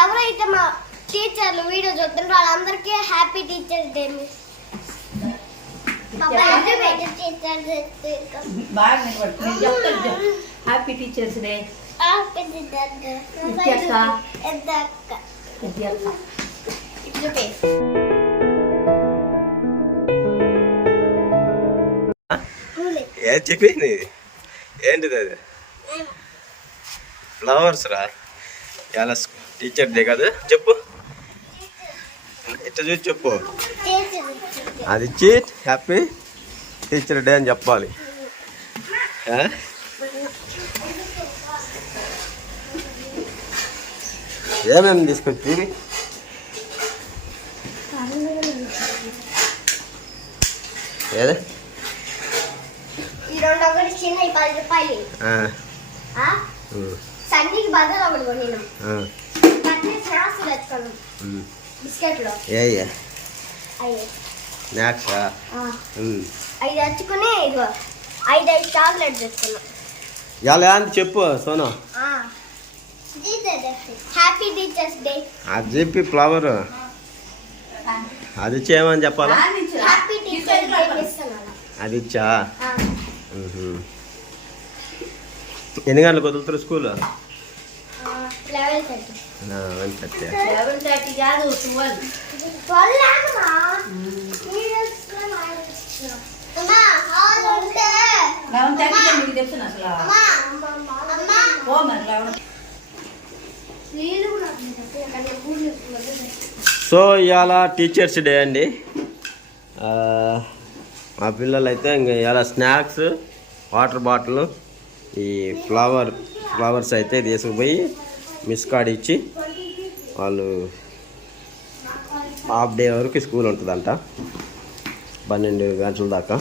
ఎవరైతే మా టీచర్లు వీడియో చూస్తుంటారో వాళ్ళందరికీ happy teachers day. Happy teachers day ఏం చెప్పింది? ఏంటిది అది? ఫ్లవర్స్ రా. ఎలా టీచర్ డే కదా చెప్పు. ఇట్లా చూసి చెప్పు. అది ఇచ్చి హ్యాపీ టీచర్ డే అని చెప్పాలి? ఏమేమి తీసుకొచ్చి ఏదే? చిన్న పది రూపాయలు బదులు ఒకటి కొనినాం. స్నాక్స్ తెచ్చుకుని ఐదు ఐదు చాక్లెట్ తెచ్చుకున్నాం. ఎలా అని చెప్పు సోను. Happy teachers day. అది చెప్పి ఫ్లవర్. అది ఇచ్చేయమని చెప్పాలా? అది ఇచ్చా. ఎన్ని గంటలకు వదులుతారు school? Eleven thirty one thirty eleven thirty కాదు ట్వెల్వ్ ట్వెల్వ్ అమ్మా లెవెన్ థర్టీకే మీకు చెప్తున్నా అసలు ఓ మరి లెవెన్ సో ఇవాళ టీచర్స్ డే అండి. ఆ, మా పిల్లలు అయితే ఇంక ఇవాళ స్నాక్స్ వాటర్ బాటిల్ ఈ ఫ్లవర్ ఫ్లవర్స్ అయితే తీసుకుపోయి మిస్ కార్డ్ ఇచ్చి వాళ్ళు హాఫ్ డే వరకు స్కూల్ ఉంటుందంట. పన్నెండు గంటల దాకా.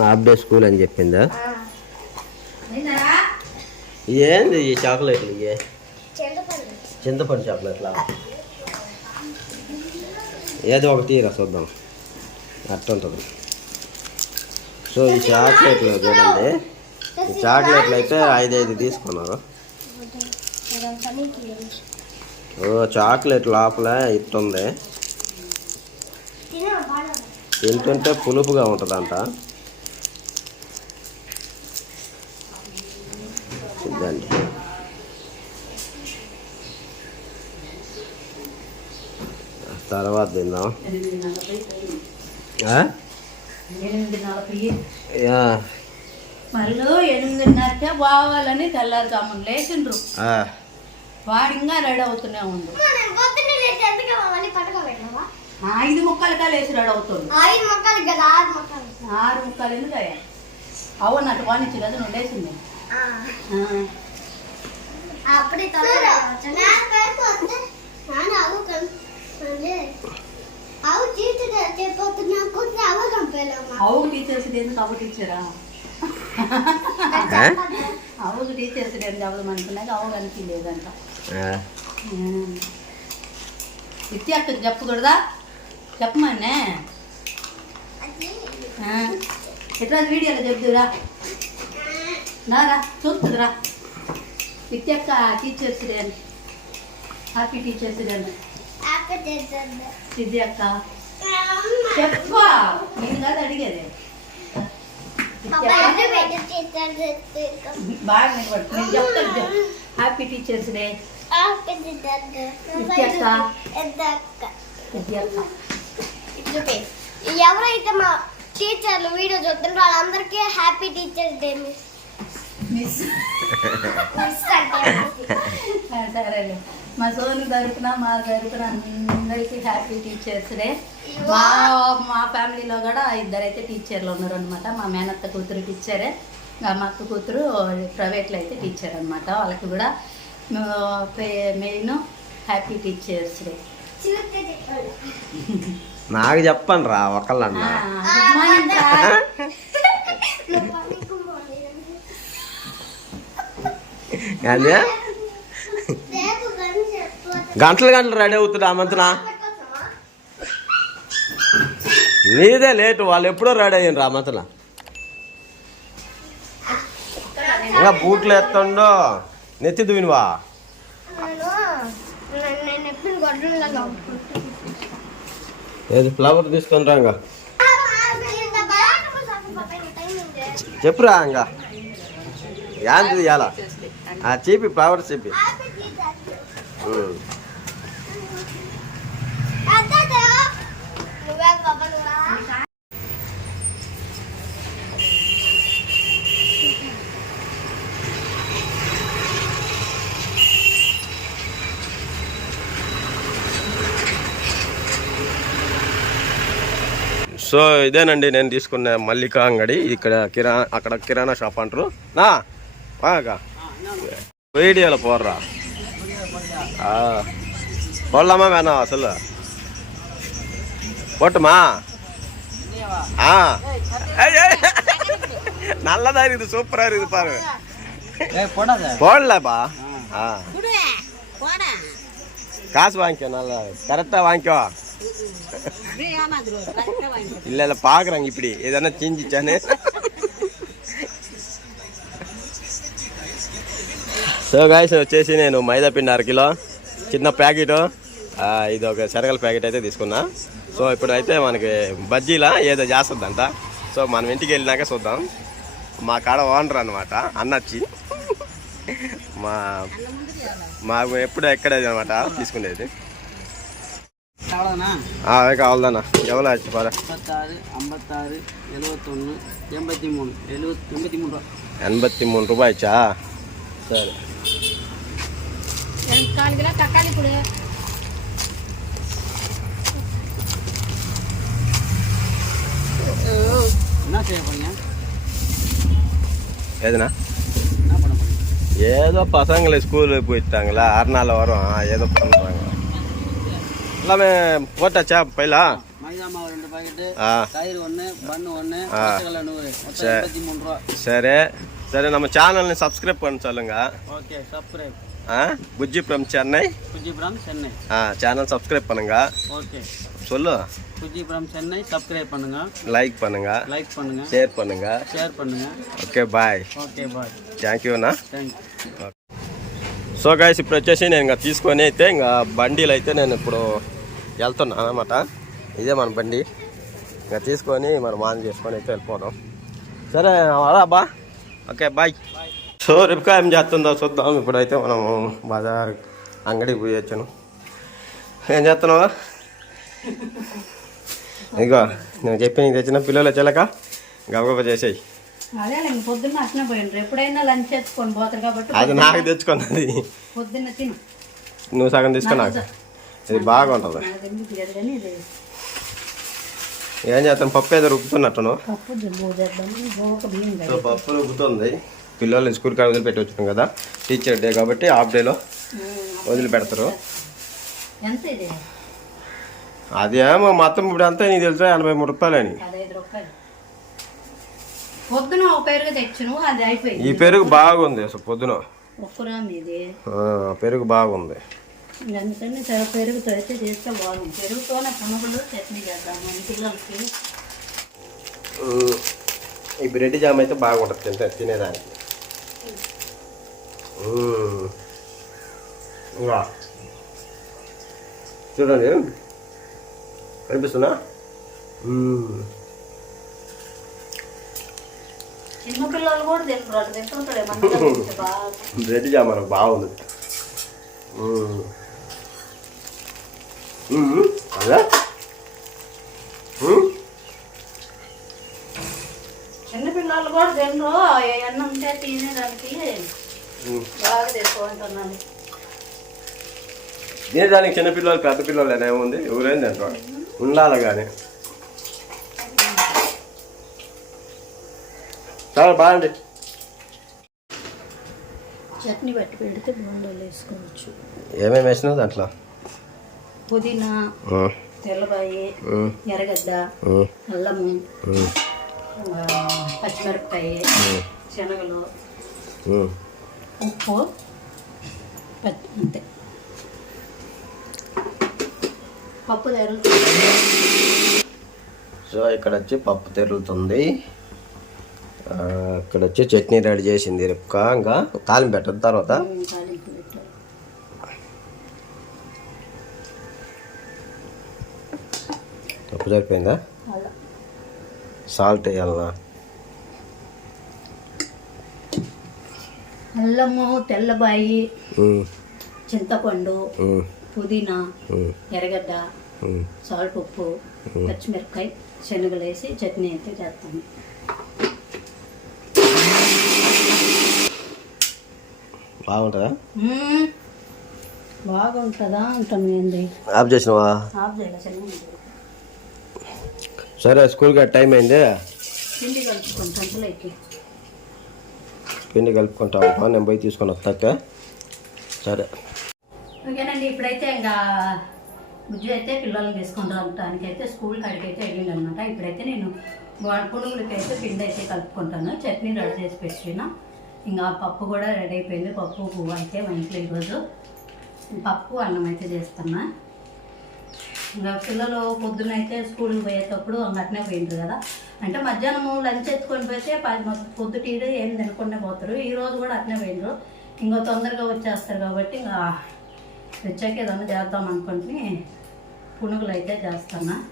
హాఫ్ డే స్కూల్ అని చెప్పిందా? ఏంది ఈ చాక్లెట్లు ఇవి చింతపండు. చింతపండు చాక్లెట్లా? ఏదో ఒకటి తీరా చూద్దాం. అట్టుంటుంది సో ఈ చాక్లెట్లు చూడండి. ఈ చాక్లెట్లు అయితే ఐదు ఐదు తీసుకున్నారు. ఓ చాక్లెట్ లోపల ఇట్టుంది. తింటుంటే పులుపుగా ఉంటుందంట. తర్వాత తిందాం. మళ్ళీ ఎనిమిదిన్నరకే పోవాలని తెల్లారుజామున లేచిండ్రు ఆ. వాడు ఇంకా రెడీ అవుతూనే ఉండు ఐదు ముక్కలుగా లేచి రెడీ ఐదు మొక్కలు కదా ఆరు మొక్కలు ఆరు ముక్కలు అవును అటు వాణిచ్చు కదా నువ్వు లేచింది ఆ. ఆ. అప్పుడే తొందరగా అవు టీచర్ చెప్పొద్దున్నా కొంచెం అవ చంపేలమ్మా అవుకు టీచర్స్ ఎందుకు అవ్వ టీచరా ఆ? అవుకు టీచర్స్ ఎందుకు అవ్వదు అనుకున్నాక అవ్వ కనిపించలేదంట ఆ. ఇత్తి అక్కకి చెప్పకూడదా చెప్పమన్నే ఆ. ఎట్లా వీడియోలో చెప్తురా నారా చూస్తుందిరా ఇత్తి అక్క టీచర్స్ డే అని హ్యాపీ టీచర్స్ డే అని సిద్ధి అక్క చెప్పా. నేను కాదు అడిగేది. ఇత్తి అక్క బాగా నిలబడు నేను చెప్తాను చెప్. హ్యాపీ టీచర్స్ డే ఎవరైతే మా టీచర్లు వీడియో చూస్తుంటారో వాళ్ళందరికీ happy teachers day miss miss miss అంటే సరేలే. మా సోను తరపున మా తరపున అందరికీ హ్యాపీ టీచర్స్ డే. మా మా ఫ్యామిలీలో కూడా ఇద్దరైతే టీచర్లు ఉన్నారు అనమాట మా మేనత్త కూతురు టీచరే మా అక్క కూతురు ప్రైవేట్లో అయితే టీచర్ అనమాట వాళ్ళకి కూడా మెయిన్ హ్యాపీ టీచర్స్ డే. నాకు చెప్పండి రా ఒకళ్ళన్నా. గుడ్ మార్నింగ్ సార్ అదే? గంటలు గంటలు రెడీ అవుతుంది ఆ మంతన నీదే లేటు వాళ్ళు ఎప్పుడో రెడీ అయ్యాను రా మతల ఇంకా బూట్లు ఎత్తండో నెత్తి దువినువా ఏది ఫ్లవర్ తీసుకొని రా ఇంకా. చెప్పురా ఇంకా. యాంది ఇవాళ ఆ చెప్పి ఫ్లవర్స్ సో ఇదేనండి నేను తీసుకున్న మల్లికా అంగడి. ఇక్కడ కిరా అక్కడ కిరాణా షాప్ అంటారు. నా బాగా. వీడియోలో పోర్రా. போடலாமா வேணாம் சொல்லு போட்டுமா ஆ நல்லதா இருக்குது சூப்பரா இருக்குது பாருங்க போடலப்பா ஆ காசு வாங்கிக்கோ நல்லா கரெக்டாக வாங்கிக்கோ இல்ல இல்ல பாக்குறாங்க இப்படி எதனா செஞ்சிச்சானு సో గాయస్ వచ్చేసి నేను మైదా పిండి అర కిలో చిన్న ప్యాకెట్ ఇది ఒక శనగల ప్యాకెట్ అయితే తీసుకున్నా సో ఇప్పుడు అయితే మనకి బజ్జీలా ఏదో చేస్తుందంట సో మనం ఇంటికి వెళ్ళినాక చూద్దాం మా కాడ ఓనర్ అనమాట అన్నచ్చి మా మాకు ఎప్పుడు ఎక్కడేది అనమాట తీసుకునేది ஆ அதுக்கு அவ்வளோதாண்ணா எவ்வளோ ஆச்சு பாரு. ஐம்பத்தாறு ஐம்பத்தாறு எழுபத்தொன்று எண்பத்தி மூணு எழுபத்தி எண்பத்தி மூணு ரூபா. எண்பத்தி மூணு ரூபா ஆச்சா சரி கால் கிலோ தக்காளி கொடு. என்ன செய்ய போறீங்க? எதுண்ணா ஏதோ பசங்களை ஸ்கூலுக்கு போயிட்டாங்களா? அரை நாள் வரும். ஏதோ பண்ணுறாங்க. எல்லாமே போட்டாச்சா பையலா? மைதா சரி. சரி. நம்ம சேனல் சப்ஸ்கிரைப் பண்ண சொல்லுங்க. ஓகே சப்ஸ்கிரைப் ஆ? புஜ்ஜி சென்னை? புஜ்ஜி ஃப்ரம் சென்னை. ஆ சேனல் சப்ஸ்கிரைப் பண்ணுங்க. ஓகே. சொல்லு. புஜ்ஜி ஃப்ரம் சென்னை சப்ஸ்கிரைப் பண்ணுங்க. லைக் பண்ணுங்க. லைக் பண்ணுங்க. ஷேர் பண்ணுங்க. ஷேர் பண்ணுங்க. ஓகே பாய் ஓகே பாய் தேங்க்யூண்ணா தேங்க்யூ సో గాయస్ ఇప్పుడు వచ్చేసి నేను ఇంకా తీసుకొని అయితే ఇంకా బండిలు అయితే నేను ఇప్పుడు వెళ్తున్నాను అనమాట ఇదే మన బండి. ఇంకా తీసుకొని మనం ఆన్ చేసుకొని అయితే వెళ్ళిపోదాం. సరే అలా బా ఓకే బాయ్. సో రేపుకా ఏం చేస్తుందో చూద్దాం. ఇప్పుడైతే మనం బజార్ అంగడికి పోయి వచ్చాను. ఏం చేస్తున్నావా? ఇగో నేను చెప్పి నీకు తెచ్చిన పిల్లలు వచ్చాక గబగబ చేసేయి. అదే ఇంక పొద్దున్న అట్నే పోయిండ్రు. ఎప్పుడైనా లంచ్ చేసుకొని పోతారు కాబట్టి అది నాకు తెచ్చుకున్నది పొద్దున్న తిను. నువ్వు సగం తీసుకున్నాక ఇది బాగుంటుంది. నాకు ఎందుకు లేదు కానీ ఇది ఏం చేస్తాను పప్పు ఏదో రుబ్బుతున్నట్టును పప్పు సో రుబ్బుతుంది. పిల్లల్ని స్కూల్ కాడ వదిలిపెట్టి వచ్చాం కదా. టీచర్ డే కాబట్టి హాఫ్ డేలో వదిలిపెడతారు. ఇది? అదేమో మొత్తం ఇప్పుడు అంతా నీకు తెలుసా? ఎనభై మూడు రూపాయలు అని. పొద్దున ఒక పెరుగు తెచ్చును అది ఈ అయిపోయింది పెరుగు బాగుంది అసలు పొద్దున. పెరుగు బాగుంది. అందుకని సరే పెరుగుతో అయితే చేస్తే బాగుంది. పెరుగుతోనే పునుగులు చట్నీ చేద్దాం మన పిల్లలకి. ఉమ్, ఈ బ్రెడ్ జామ్ అయితే బాగుంటుంది తింటే తినేదానికి. చూడండి కనిపిస్తున్నా ఉమ్. చిన్న పిల్లలు కూడా తింటారు అటు తింటుంటాడు మంచిగా బాగా బ్రెడ్ జామ్ మనకు బాగుంది. అదే మ్మ్. చిన్న పిల్లలు కూడా తినరు ఉంటే తినేదానికి. బాగా తెచ్చుకుంటున్నాను తినేదానికి చిన్నపిల్లలు పెద్ద పిల్లలు ఉంది ఎవరైనా తింటారు ఉండాలి కానీ చాలా బాగుంది చట్నీ పట్టి పెడితే బొండలు వేసుకోవచ్చు ఏమేమి వేసినావు దాంట్లో పుదీనా. తెల్లబాయి. ఎర్రగడ్డ. అల్లము పచ్చిమిరపకాయ శనగలు. ఉప్పు పచ్చి అంతే పప్పు తెరలు సో ఇక్కడ వచ్చి పప్పు తెరులుతుంది ఇక్కడ వచ్చి చట్నీ రెడీ చేసింది. రేపుక ఇంకా తాలింపు పెట్టదు తర్వాత. తప్పు సరిపోయిందా సాల్ట్ వేయాలనా? అల్లము తెల్లబాయి చింతపండు పుదీనా ఎర్రగడ్డ. సాల్ట్ ఉప్పు పచ్చిమిరపకాయ శనగలు వేసి చట్నీ అయితే చేస్తాను బాగుంటుందా. బాగుంటుందా అంటాను ఏంది ఆఫ్ చేసినవా సరే స్కూల్కి టైం అయింది. పిండి కలుపుకుంటాం కలుపుకుంటావు నేను పోయి తీసుకొని వస్తాక సరే. ఓకేనండి ఇప్పుడైతే ఇంకా బుజ్జి అయితే పిల్లల్ని తీసుకొని రావడానికి అయితే స్కూల్ కాడికి అయితే వెళ్ళింది అనమాట ఇప్పుడైతే నేను పునుగులకి అయితే పిండి అయితే కలుపుకుంటాను. చట్నీ రెడీ చేసి పెట్టిన. ఇంకా పప్పు కూడా రెడీ అయిపోయింది. పప్పు పువ్వు అయితే మా ఇంట్లో ఈరోజు పప్పు అన్నం అయితే చేస్తున్నా. ఇంకా పిల్లలు పొద్దున్న అయితే స్కూల్కి పోయేటప్పుడు అట్నే పోయిండ్రు కదా. అంటే మధ్యాహ్నం లంచ్ ఎత్తుకొని పోతే ప- పొద్దుటీడు ఏం తినకుండా పోతారు. ఈ రోజు కూడా అట్నే పోయిండ్రు. ఇంకో తొందరగా వచ్చేస్తారు కాబట్టి ఇంకా వచ్చాక ఏదన్నా చేద్దాం అనుకుంటుని పునుగులు అయితే చేస్తున్నా.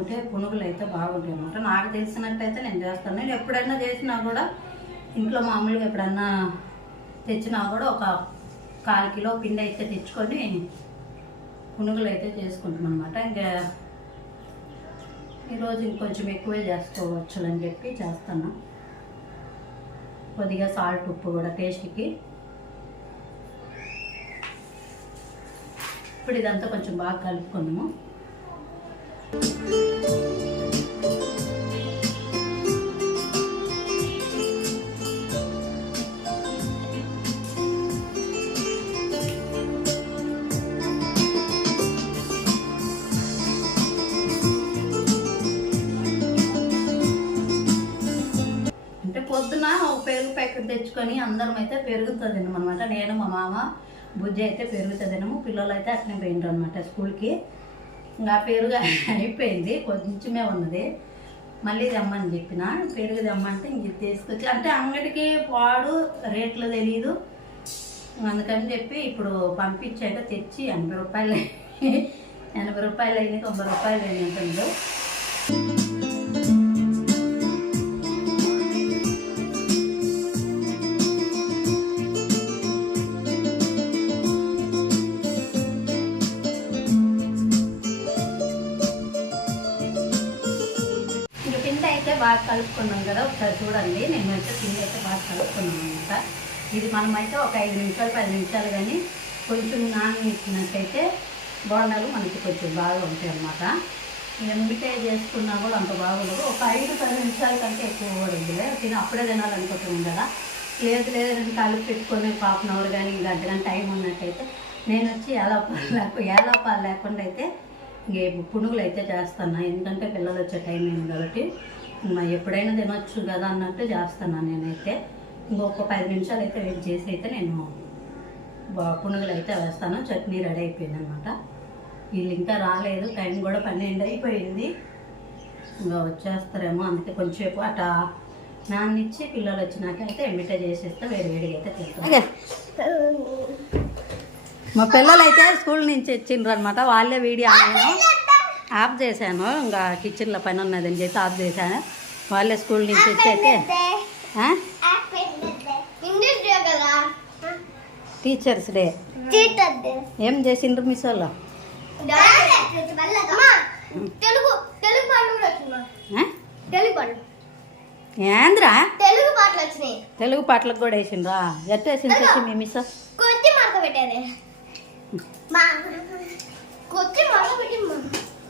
వేసుకుంటే పునుగులు అయితే బాగుంటాయి అనమాట నాకు తెలిసినట్టయితే నేను చేస్తాను. నేను ఎప్పుడైనా చేసినా కూడా ఇంట్లో మామూలుగా ఎప్పుడన్నా తెచ్చినా కూడా ఒక కాల్ కిలో పిండి అయితే తెచ్చుకొని పునుగులు అయితే చేసుకుంటాం అనమాట ఇంకా ఈరోజు ఇంకొంచెం ఎక్కువే చేసుకోవచ్చు అని చెప్పి చేస్తాను. కొద్దిగా సాల్ట్ ఉప్పు కూడా టేస్ట్కి. ఇప్పుడు ఇదంతా కొంచెం బాగా కలుపుకుందాము. పొద్దున ఒక పెరుగు ప్యాకెట్ తెచ్చుకొని అందరం అయితే పెరుగుతో తిన్నాం అనమాట నేను మా మామ బుజ్జి అయితే పెరుగుతో తినము పిల్లలు అయితే అట్లనే పోయినారు అనమాట స్కూల్కి. ఇంకా పేరుగా పెరుగు అయిపోయింది కొంచెమే ఉన్నది. మళ్ళీ తెమ్మని చెప్పిన పెరుగు తెమ్మంటే ఇంక తీసుకొచ్చి అంటే అంగడికి పాడు రేట్లు తెలియదు అందుకని చెప్పి ఇప్పుడు పంపించాక తెచ్చి ఎనభై రూపాయలు ఎనభై రూపాయలు అయినాయి తొంభై రూపాయలు అయినట్టు అయితే బాగా కలుపుకున్నాం కదా ఒకసారి చూడండి. నేను అయితే పిండి అయితే బాగా కలుపుకున్నాను అనమాట ఇది మనమైతే ఒక ఐదు నిమిషాలు పది నిమిషాలు కానీ కొంచెం నాననిచ్చినట్టయితే బోండాలు మనకి కొంచెం బాగా ఉంటాయి అన్నమాట. ఎంబికాయ చేసుకున్నా కూడా అంత బాగుండదు ఒక ఐదు పది నిమిషాల కంటే ఎక్కువ కూడా ఉందిలే తిని అప్పుడే తినాలనుకుంటున్నాం కదా లేదు లేదు నేను కలిపి పెట్టుకొని హాఫ్ అన్ అవర్ కానీ గంట గంట టైం ఉన్నట్టయితే నేను వచ్చి ఏలాపాలు లేకపోతే ఏలాపాలు లేకుండా అయితే ఇంకే పునుగులు అయితే చేస్తాను. ఎందుకంటే పిల్లలు వచ్చే టైం అయింది కాబట్టి ఎప్పుడైనా తినొచ్చు కదా అన్నట్టు చేస్తాను నేనైతే. ఇంకొక పది నిమిషాలు అయితే వెయిట్ చేసి అయితే నేను పునుగులు అయితే వేస్తాను. చట్నీ రెడీ అయిపోయింది అనమాట వీళ్ళు ఇంకా రాలేదు. టైం కూడా పన్నెండు అయిపోయింది. ఇంకా వచ్చేస్తారేమో అందుకే కొంచెంసేపు అట నాన్నిచ్చి పిల్లలు వచ్చినాక అయితే ఎమ్మిటే చేసేస్తే వేడి వేడిగా అయితే తింటాం మా పిల్లలు అయితే స్కూల్ నుంచి వచ్చిండ్రు అనమాట వాళ్ళే వీడియో ఆఫ్ చేశాను. ఇంకా కిచెన్లో పని ఉన్నదని చెప్పి ఆఫ్ చేశాను. వాళ్ళే స్కూల్ నుంచి వచ్చి కదా? Teachers day. ఏం చేసిండ్రు మిస్ వాళ్ళు? ఏంద్రా? తెలుగు పాటలు వచ్చినాయి. తెలుగు పాటలకు కూడా వేసిండ్రా? ఎట్ట వేసింది చెప్పి మీ మిస్? కొద్ది మార్క పెట్టేది. కొద్ది మార్క పెట్టి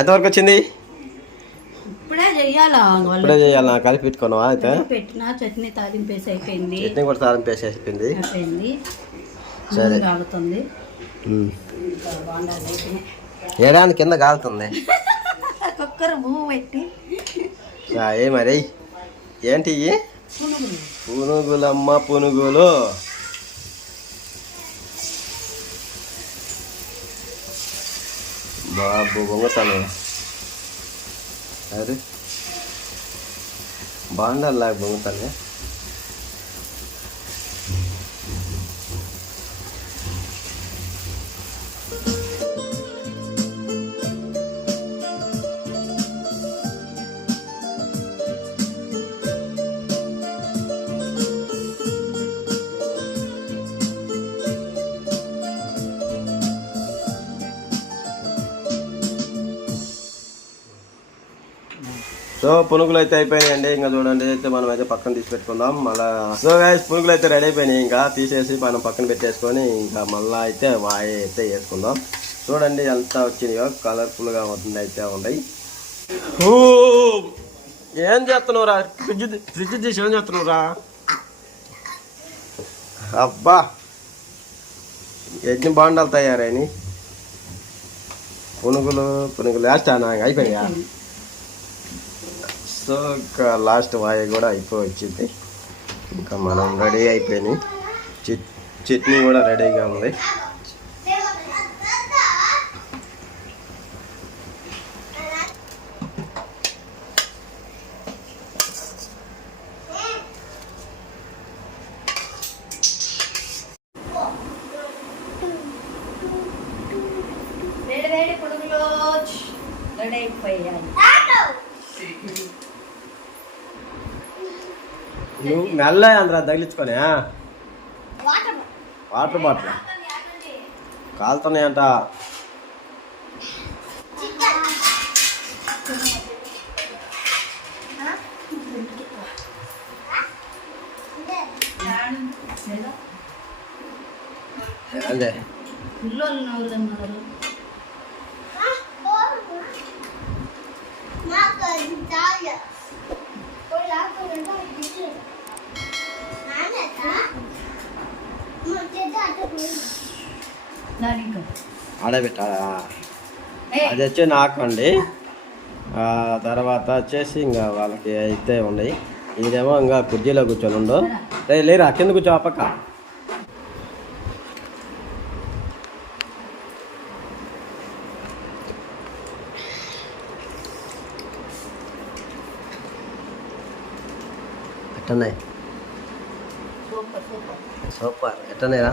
ఎంతవరకు వచ్చింది? ఇప్పుడే చెయ్యాలా వాళ్ళు? ఇప్పుడే చేయాలి? కలిపి పెట్టుకున్నావా అయితే? పెట్టిన చట్నీ తాలింపేసి అయిపోయింది. చట్నీ కూడా పేసేసింది అయిపోయింది. సరే. అయిపోయినాయి. ఏడాది కింద కాలుతుంది. కుక్కర్ పెట్టి. ఏ మరి. ఏంటి ఇయ్యి? పునుగులు. बाबा चालू अरे. भांडायला लाग बघ चालू సో పునుగులు అయితే అయిపోయినాయండి. ఇంకా చూడండి అయితే మనం అయితే పక్కన తీసి పెట్టుకుందాం మళ్ళా సో గైస్ పునుగులు అయితే రెడీ అయిపోయినాయి. ఇంకా తీసేసి మనం పక్కన పెట్టేసుకొని ఇంకా మళ్ళా అయితే వాయి అయితే వేసుకుందాం. చూడండి ఎంత వచ్చినాయో. కలర్ఫుల్గా అవుతుంది అయితే ఉన్నాయి. ఏం చేస్తున్నావురా? ఫ్రిడ్జ్ ఫ్రిడ్జ్ తీసి ఏం చేస్తున్నావురా? అబ్బా! ఎన్ని బాండాలు తయారైన పునుగులు పునుగులు. వేస్తానా అయిపోయా సో ఇంకా లాస్ట్ వాయి కూడా అయిపోయి వచ్చింది. ఇంకా మనం రెడీ అయిపోయినాయి. చట్నీ కూడా రెడీగా ఉంది వేడి వేడి పునుగులు రెడీ అయిపోయాయి నువ్వు మెల్ల అందరా తగిలించుకొని వాటర్ వాటర్ బాటిల్? కాలుతున్నాయంట. చికెన్ అదే పిల్లలు నవ్వుతున్నారు నాకు చాలు పోయి లాక్కోండి నాన్నట చేద్దాం అట్లా పోయి దానికి ఆడబెట్టాలా అది వచ్చి నాకండి. ఆ తర్వాత వచ్చేసి ఇంకా వాళ్ళకి అయితే ఉన్నాయి ఇదేమో ఇంకా కుర్చీలో కూర్చొని ఉండు. రే లేరా కింద కూర్చో ఆ పక్క. ఎట్టున్నాయి? సూపర్ ఎట్టున్నాయిరా?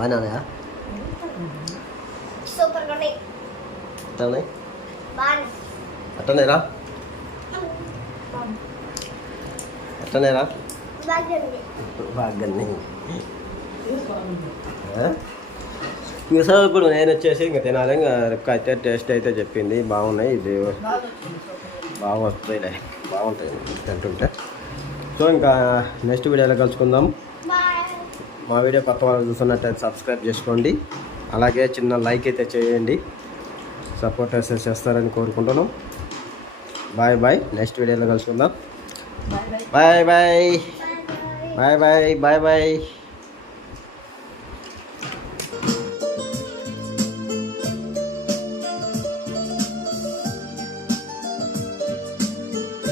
బాగానే ఉన్నాయా సూపర్ ఉన్నాయి బాగా బాగున్నాయి ఇంకా సార్ ఇప్పుడు నేను వచ్చేసి ఇంకా తినాలి ఇంకా రెక్క అయితే టేస్ట్ అయితే చెప్పింది బాగున్నాయి ఇది బాగా బాగా వస్తాయిలే బాగుంటాయి తింటుంటే సో ఇంకా నెక్స్ట్ వీడియోలో కలుసుకుందాం మా వీడియో కొత్త వాళ్ళు చూస్తున్నట్టయితే సబ్స్క్రైబ్ చేసుకోండి. అలాగే చిన్న లైక్ అయితే చేయండి. సపోర్ట్ అయితే చేస్తారని కోరుకుంటున్నాం. బాయ్ బాయ్ నెక్స్ట్ వీడియోలో కలుసుకుందాం. Bye bye bye bye bye bye bye